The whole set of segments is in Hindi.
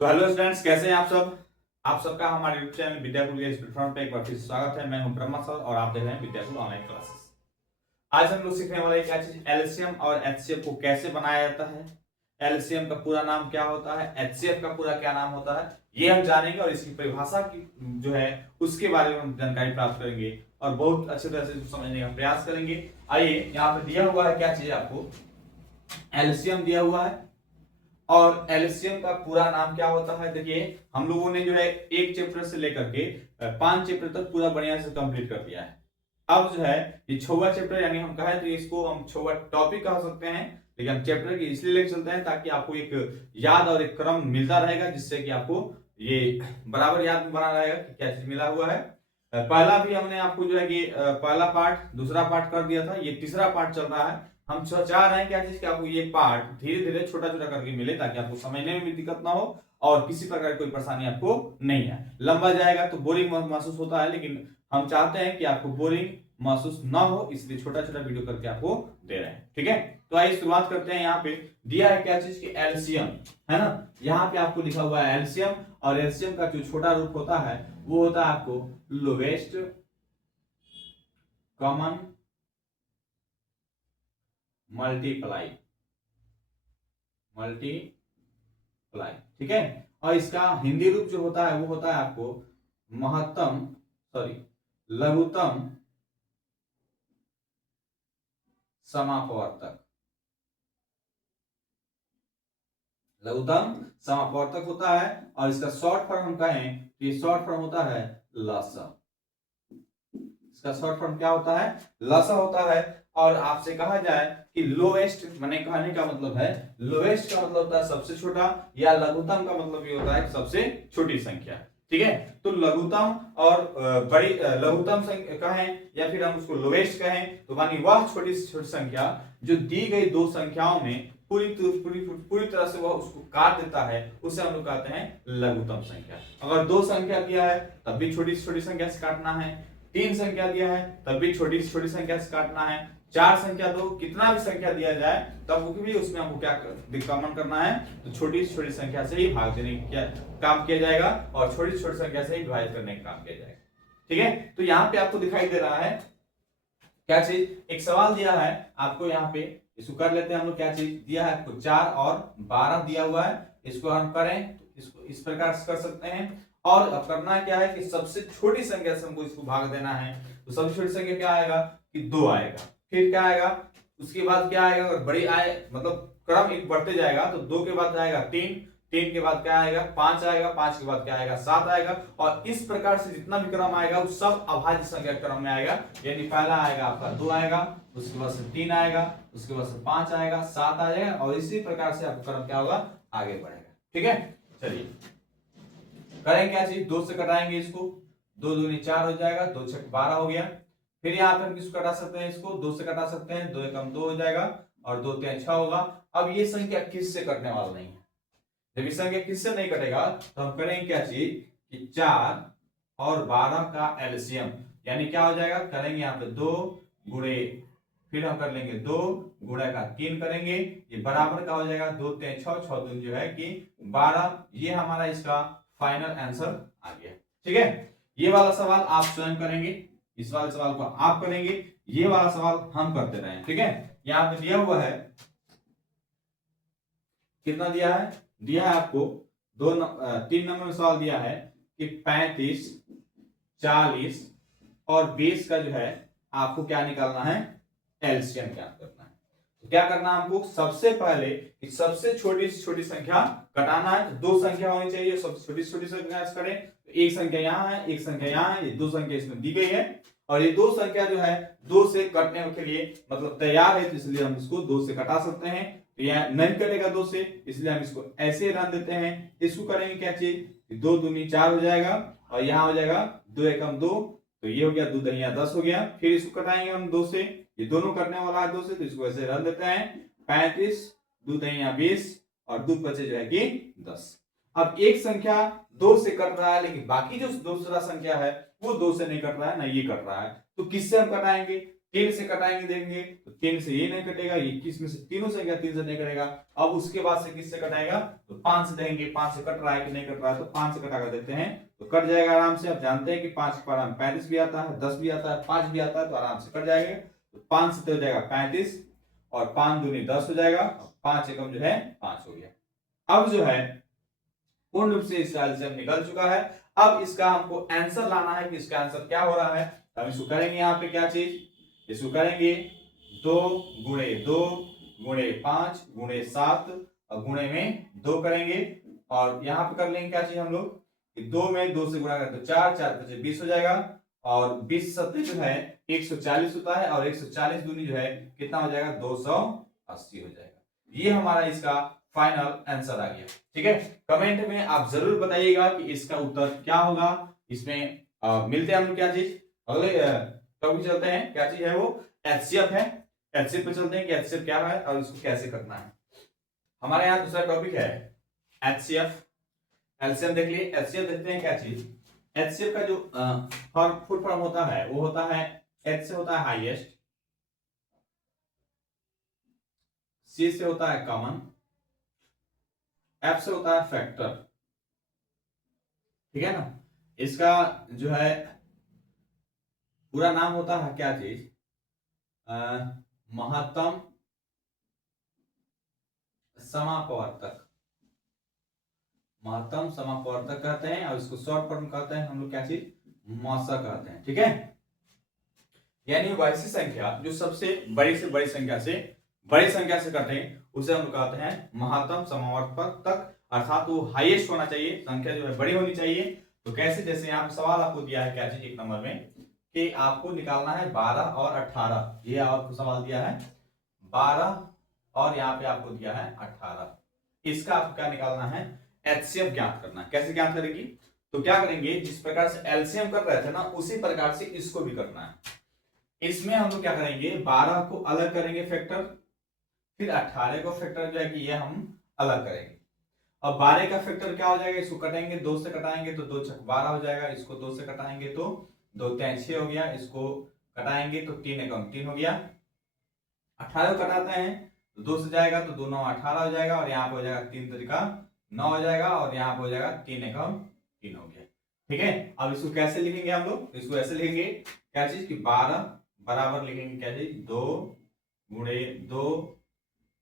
तो हेलो स्टूडेंट्स, कैसे हैं आप सब। आप सबका हमारे यूट्यूब चैनल विद्याकुल के इस प्लेटफॉर्म पे एक बार फिर से स्वागत है। मैं हूं ब्रह्मा सर और आप देख रहे हैं विद्याकुल ऑनलाइन क्लासेस। आज हम लोग सीखने वाले हैं क्या चीज, एलसीएम और एचसीएफ को कैसे बनाया जाता है। एलसीएम का पूरा नाम क्या होता है, एचसीएफ का पूरा क्या नाम होता है, ये हम जानेंगे और इसकी परिभाषा की जो है उसके बारे में हम जानकारी प्राप्त करेंगे और बहुत अच्छे तरह से समझने का प्रयास करेंगे। आइए, यहाँ पे दिया हुआ है क्या चीज, आपको एलसीएम दिया हुआ है और एलसीएम का पूरा नाम क्या होता है। देखिए, हम लोगों ने जो है एक चैप्टर से लेकर के 5 चैप्टर तक पूरा बढ़िया से कंप्लीट कर दिया है। अब जो है ये 6वां चैप्टर, यानी हम कहें तो इसको हम 6वां टॉपिक कह सकते हैं, लेकिन हम चैप्टर की इसलिए लेकर चलते हैं ताकि आपको एक याद और एक क्रम मिलता रहेगा, जिससे कि आपको ये बराबर याद में बना रहेगा कि क्या चीज मिला हुआ है। पहला भी हमने आपको जो है कि पहला पार्ट दूसरा पार्ट कर दिया था, ये तीसरा पार्ट चल रहा है। हम चाह रहे हैं क्या चीज कि आपको ये पार्ट धीरे धीरे छोटा छोटा करके मिले, ताकि आपको समझने में भी दिक्कत ना हो और किसी प्रकार की कोई परेशानी आपको नहीं है। लंबा जाएगा तो बोरिंग महसूस होता है, लेकिन हम चाहते हैं कि आपको बोरिंग महसूस ना हो, इसलिए छोटा छोटा वीडियो करके आपको दे रहे हैं। ठीक है, तो आइए शुरुआत करते हैं। यहाँ पे दिया है क्या चीज की, एलसीएम, है ना। यहाँ पे आपको लिखा हुआ है एलसीएम, और एलसीएम का जो छोटा रूप होता है वो होता है आपको लोवेस्ट कॉमन मल्टीप्लाई। ठीक है, और इसका हिंदी रूप जो होता है वो होता है आपको लघुत्तम समापवर्तक। लघुत्तम समापवर्तक होता है, और इसका शॉर्ट फॉर्म हम कहें तो ये शॉर्ट फॉर्म होता है लसा। इसका शॉर्ट फॉर्म क्या होता है, लसा होता है। और आपसे कहा जाए कि लोएस्ट, मैंने कहने का मतलब है लोएस्ट का मतलब होता है सबसे छोटा, या लघुत्तम का मतलब ये होता है सबसे छोटी संख्या। ठीक है, तो लघुत्तम और बड़ी लघुत्तम संख्या कहें या फिर हम उसको लोएस्ट कहें, तो मानी वह छोटी से छोटी संख्या जो दी गई दो संख्याओं में पूरी तरह से वह उसको काट देता है, उसे हम लोग कहते हैं लघुत्तम संख्या। अगर दो संख्या दिया है तब भी छोटी से छोटी संख्या से काटना है, तीन संख्या दिया है तब भी छोटी से छोटी संख्या से काटना है, चार संख्या दो, कितना भी संख्या दिया जाए तब भी उसमें हमको क्या कॉमन करना है, तो छोटी से छोटी संख्या से ही भाग देने का काम किया जाएगा और छोटी से छोटी संख्या से ही विभाजित करने का काम किया जाएगा। ठीक है, तो यहाँ पे आपको दिखाई दे रहा है क्या चीज, एक सवाल दिया है आपको, यहाँ पे इसको कर लेते हैं हम लोग। क्या चीज दिया है आपको, 4 और 12 दिया हुआ है, इसको हम करें तो इसको इस प्रकार से कर सकते हैं। और अब करना क्या है कि सबसे छोटी संख्या से हमको इसको भाग देना है, तो सबसे छोटी संख्या क्या आएगा कि 2 आएगा, फिर क्या आएगा, उसके बाद क्या आएगा, अगर बड़ी आए मतलब क्रम एक बढ़ते जाएगा तो 2 के बाद आएगा 3, 3 के बाद क्या आएगा 5 आएगा, 5 के बाद क्या आएगा 7 आएगा, और इस प्रकार से जितना भी क्रम आएगा वो सब अभाज्य संख्या क्रम में आएगा। यानी पहला आएगा आपका 2 आएगा, उसके बाद से 3 आएगा, उसके बाद से 5 आएगा, 7 आ जाएगा, और इसी प्रकार से आपका क्रम क्या होगा, आगे बढ़ेगा। ठीक है, चलिए करेंगे क्या चीज, 2 से कटाएंगे इसको, 2 दूनी 4 हो जाएगा, 2 छक 12 हो गया। फिर यहाँ पे हम किसको कटा सकते हैं, इसको 2 से कटा सकते हैं, 2 एकम 2 हो जाएगा और 2 3 6 होगा। अब ये संख्या किस से कटने वाला नहीं है, जब ये संख्या किससे नहीं कटेगा तो हम करेंगे क्या चीज कि 4 और 12 का एलसीएम, यानी क्या हो जाएगा, करेंगे यहाँ पे 2 गुणे, फिर हम कर लेंगे 2 गुणा का 3 करेंगे, ये बराबर का हो जाएगा 2 3 6, 6 दूनी जो है कि 12। ये हमारा इसका फाइनल आंसर आ गया। ठीक है, ये वाला सवाल आप स्वयं करेंगे, इस वाले सवाल को आप करेंगे, ये वाला सवाल हम करते रहे। ठीक है, यहाँ पे दिया हुआ है, कितना दिया है, दिया है आपको 3 नंबर में सवाल दिया है कि 35, 40 और 20 का जो है आपको क्या निकालना है, एलसीएम ज्ञात करना है। तो क्या करना है हमको, सबसे पहले सबसे छोटी से छोटी संख्या कटाना है, तो 2 संख्या होनी चाहिए, सबसे छोटी से छोटी संख्या करें, तो एक संख्या यहाँ है, एक संख्या यहाँ है, ये 2 संख्या इसमें दी गई है, और ये 2 संख्या जो है 2 से कटने के लिए मतलब तैयार है, तो इसलिए हम इसको 2 से कटा सकते हैं। तो यह नहीं कटेगा 2 से, इसलिए हम इसको ऐसे रन देते हैं। इसको करेंगे क्या चीज, 2 दूनी 4 हो जाएगा, और यहाँ हो जाएगा 2 एकम 2, तो ये हो गया 2 दहिया 10 हो गया। फिर इसको कटाएंगे हम 2 से, ये दोनों कटने वाला है 2 से, तो इसको ऐसे रन देते हैं, 35, 2 दहिया 20 और 2 बचे जो है कि 10। अब एक संख्या 2 से कट रहा है, लेकिन बाकी जो दूसरा संख्या है वो 2 से नहीं कट रहा है, ना ये कट रहा है, तो किससे हम कटाएंगे, 3 से कटाएंगे देंगे तो 3 से ये नहीं कटेगा, 21 में से तीनों से गया, 3 से नहीं कटेगा। अब उसके बाद से किससे कटाएगा, तो 5 से देंगे। 5 से कट रहा है कि नहीं कट रहा है, तो 5 से कटा कर देते हैं तो कट जाएगा आराम से। अब जानते हैं कि 5 के पावर 35 भी आता है, 10 भी आता है, 5 भी आता है, तो आराम से कट जाएगा। तो 5 से तो हो जाएगा 35 और 5 दूनी 10 हो जाएगा, 5 एकम जो है 5 हो गया। अब जो है पूर्ण रूप से इसका एलसीएम निकल चुका है। अब इसका हमको आंसर लाना है कि इसका आंसर क्या हो रहा है। हम इसको करेंगे यहाँ पे क्या चीज, इसको करेंगे 2 गुणे 2 गुणे 5 गुणे 7 और गुणे में 2 करेंगे। और यहाँ पे कर लेंगे क्या चीज हम लोग कि 2 में 2 से गुणा करें तो 4 4 पचे 20 हो जाएगा और 20 सत्ते जो है 140 होता है और 140 दूनी जो है कितना हो जाएगा 280 हो जाएगा। ये हमारा इसका फाइनल आंसर आ गया। ठीक है, कमेंट में आप जरूर बताइएगा कि इसका उत्तर क्या होगा। इसमें मिलते हैं हम क्या चीज अगले टॉपिक चलते हैं। क्या चीज है वो, एचसीएफ है। एचसीएफ पे चलते हैं कि एचसीएफ क्या है और इसको कैसे करना है। हमारे यहाँ दूसरा टॉपिक है एचसीएफ। एलसीएम देख लिए, एचसीएफ देखते हैं क्या चीज। एचसीएफ का जो फुल फॉर्म होता है वो होता है, एच से होता है हाईएस्ट, सी से होता है कॉमन, एफ से होता है फैक्टर। ठीक है ना। इसका जो है पूरा नाम होता है क्या चीज, महत्तम समापवर्तक। महत्तम समापवर्तक कहते हैं और इसको शॉर्ट फॉर्म कहते हैं हम लोग क्या चीज, मौसा कहते हैं। ठीक है, यानी वैसी संख्या जो सबसे बड़ी से बड़ी संख्या से बड़ी संख्या से करते हैं उसे हम लोग कहते हैं महत्तम समापवर्तक। अर्थात वो हाईएस्ट होना चाहिए, संख्या जो है बड़ी होनी चाहिए। तो कैसे, जैसे यहाँ पे सवाल आपको दिया है क्या चीज 1 नंबर में कि आपको निकालना है 12 और 18। ये आपको सवाल दिया है 12 और यहाँ पे आपको दिया है 18। इसका आपको क्या निकालना है, एचसीएफ ज्ञात करना है। कैसे ज्ञात करेगी, तो क्या करेंगे, जिस प्रकार से एलसीएम कर रहे थे ना उसी प्रकार से इसको भी करना है। इसमें हम लोग क्या करेंगे, 12 को अलग करेंगे फैक्टर, फिर 18 को फैक्टर जो है कि ये हम अलग करेंगे। अब 12 का फैक्टर क्या हो जाएगा, इसको कटेंगे 2 से कटाएंगे तो 2 छक 12 हो जाएगा। इसको 2 से कटाएंगे तो 2 3 6 हो गया। इसको कटाएंगे तो 3 एकम 3 हो गया। 18 को कटाते हैं तो 2 से जाएगा तो 2 9 18 हो जाएगा और यहाँ पे हो जाएगा 3 तरीका 9 हो जाएगा और यहाँ पे हो जाएगा 3 एकम 3 हो गया। ठीक है, अब इसको कैसे लिखेंगे हम लोग, इसको ऐसे लिखेंगे क्या चीज कि 12 बराबर लिखेंगे क्या चीज 2 गुणे 2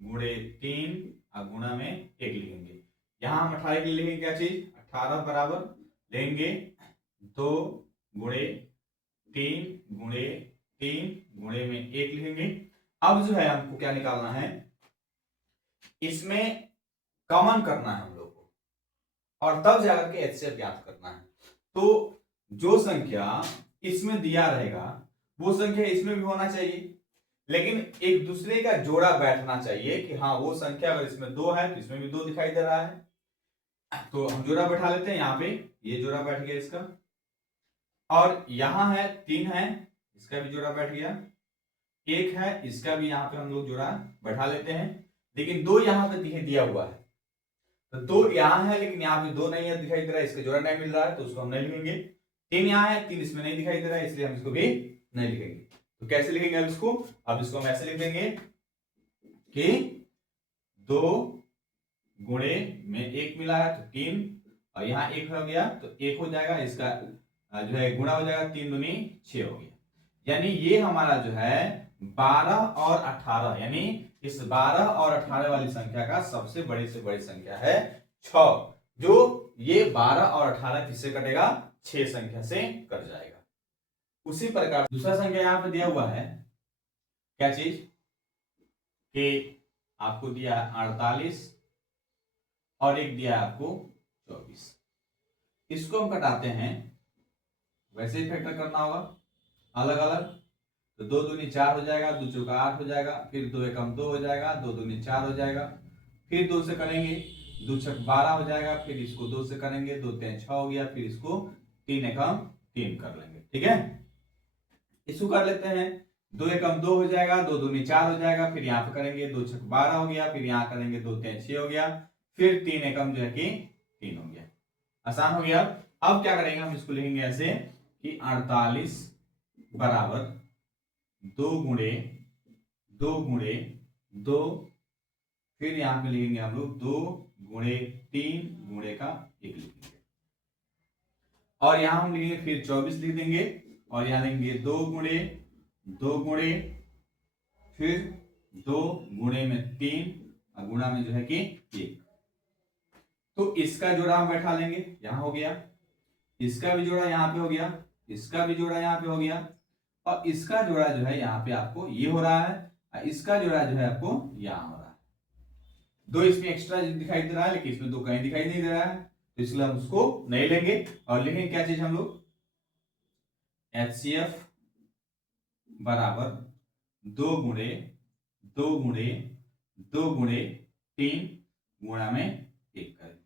गुणे 3 और गुणा में 1 लिखेंगे। यहां हम 18 के लिए लिखेंगे क्या चीज, 18 बराबर लेंगे 2 गुणे 3 गुणे 3 गुणे में 1 लिखेंगे। अब जो है हमको क्या निकालना है, इसमें कॉमन करना है हम लोग को और तब जाकर के एचसीएफ ज्ञात करना है। तो जो संख्या इसमें दिया रहेगा वो संख्या इसमें भी होना चाहिए, लेकिन एक दूसरे का जोड़ा बैठना चाहिए कि हाँ वो संख्या अगर इसमें 2 है तो इसमें भी 2 दिखाई दे रहा है। तो हम जोड़ा बैठा लेते हैं, यहाँ पे ये जोड़ा बैठ गया इसका, और यहां है 3 है इसका भी जोड़ा बैठ गया, 1 है इसका भी यहाँ पे हम लोग जोड़ा बैठा लेते हैं। लेकिन 2 यहाँ पे दिया हुआ है, तो 2 यहाँ है लेकिन यहाँ पे 2 नहीं है दिखाई दे रहा है, इसका जोड़ा नहीं मिल रहा है तो उसको हम नहीं लिखेंगे। 3 यहाँ है 3 इसमें नहीं दिखाई दे रहा है इसलिए हम इसको भी नहीं लिखेंगे। तो कैसे लिखेंगे अब इसको, अब इसको हम ऐसे लिख देंगे कि 2 गुणे में 1 मिला है तो 3 और यहाँ 1 हो गया तो 1 हो जाएगा। इसका जो है गुणा हो जाएगा 3 दूनी 6 हो गया। यानी ये हमारा जो है 12 और 18, यानी इस 12 और 18 वाली संख्या का सबसे बड़ी से बड़ी संख्या है 6। जो ये 12 और 18 किससे कटेगा, 6 संख्या से कट जाएगा। उसी प्रकार दूसरा संख्या यहां पे दिया हुआ है क्या चीज कि आपको दिया है 48 और एक दिया है आपको 24। इसको हम कटाते हैं, वैसे ही फैक्टर करना होगा अलग अलग। तो 2 दूनी 4 हो जाएगा, 2 चौका 8 हो जाएगा, फिर 2 एकम 2 हो जाएगा, 2 दूनी 4 हो जाएगा, फिर 2 से करेंगे 2 छक 12 हो जाएगा, फिर इसको 2 से करेंगे 2 3 6 हो गया, फिर इसको 3 एकम 3 कर लेंगे। ठीक है, इसको कर लेते हैं 2 एकम 2 हो जाएगा, 2 दूनी 4 हो जाएगा, फिर यहाँ पे करेंगे 2 छक 12 हो गया, फिर यहाँ करेंगे 2 3 6 हो गया, फिर 3 एकम जो है कि 3 हो गया। आसान हो गया। अब क्या करेंगे हम इसको लिखेंगे ऐसे कि 48 बराबर 2 फिर यहां पे लिखेंगे हम लोग 2 गुणे 3 गुणे का 1 लिखेंगे, और यहां हम लिखेंगे फिर 24 लिख देंगे, और यहां लिखेंगे 2 गुणे फिर 2 गुणे में 3 और गुणा में जो है कि 1। तो इसका जोड़ा हम बैठा लेंगे, यहां हो गया, इसका भी जोड़ा यहां पे हो गया, इसका भी जोड़ा यहां पे हो गया, और इसका जोड़ा जो है यहां पे आपको ये हो रहा है, और इसका जोड़ा जो है आपको यहां हो रहा है। 2 इसमें एक्स्ट्रा दिखाई दे रहा है, लेकिन इसमें 2 कहीं दिखाई नहीं दे रहा है, तो इसलिए हम उसको नहीं लेंगे, और लेंगे क्या चीज हम लोग, HCF बराबर 2 गुणे 3 गुणा में 1 करें,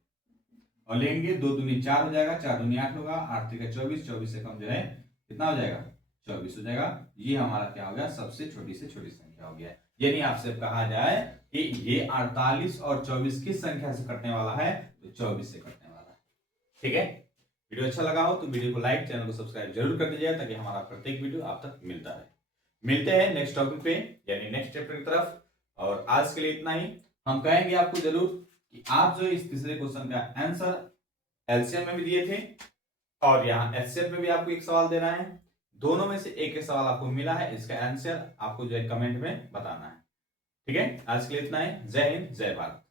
और लेंगे 2 दूनी 4 हो जाएगा, 4 दूनी 8 होगा, 8 त्रिका 24, 24 से कम जो है कितना हो जाएगा, 24 हो जाएगा। ये हमारा क्या हो गया, सबसे छोटी से छोटी संख्या हो गया। यानी आपसे कहा जाए कि ये 48 और 24 किस संख्या से कटने वाला है, तो 24 से कटने वाला है। ठीक है, वीडियो अच्छा लगा हो तो वीडियो को लाइक, चैनल को सब्सक्राइब जरूर कर दीजिए, ताकि हमारा प्रत्येक वीडियो आप तक मिलता रहे। मिलते हैं नेक्स्ट टॉपिक पे, यानी नेक्स्ट चैप्टर की तरफ, और आज के लिए इतना ही। हम कहेंगे आपको जरूर कि आप जो इस तीसरे क्वेश्चन का आंसर एलसीएम में भी दिए थे, और यहाँ एचसीएफ में भी आपको एक सवाल देना है, दोनों में से एक सवाल आपको मिला है, इसका आंसर आपको जो है कमेंट में बताना है। ठीक है, आज के लिए इतना ही। जय हिंद, जय भारत।